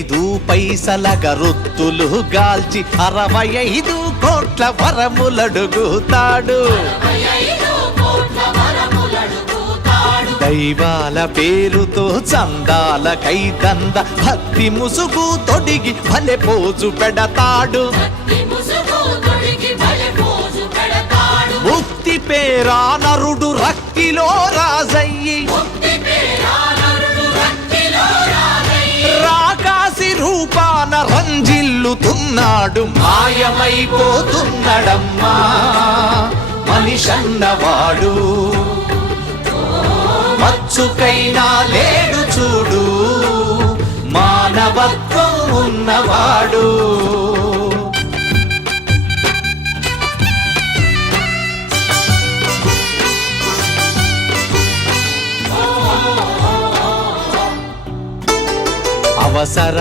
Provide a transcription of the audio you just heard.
5 పైసల గరొత్తులు గాల్చి 65 కోట్ల వరములడుగుతాడు. దైవాల పేరుతో చందాల కైదంద భక్తి ముసుగు తొడిగి భలే పోజు పెడతాడు. ముక్తి పేరా నరుడు రక్తిలో రాజయ్యి రాకాసి రూపాన రంజిల్లుతున్నాడు. మాయమైపోతున్నాడమ్మా మనిషన్నవాడు. మచ్చుకైనా లేడు చూడు మానవత్వం ఉన్నవాడు. అవసర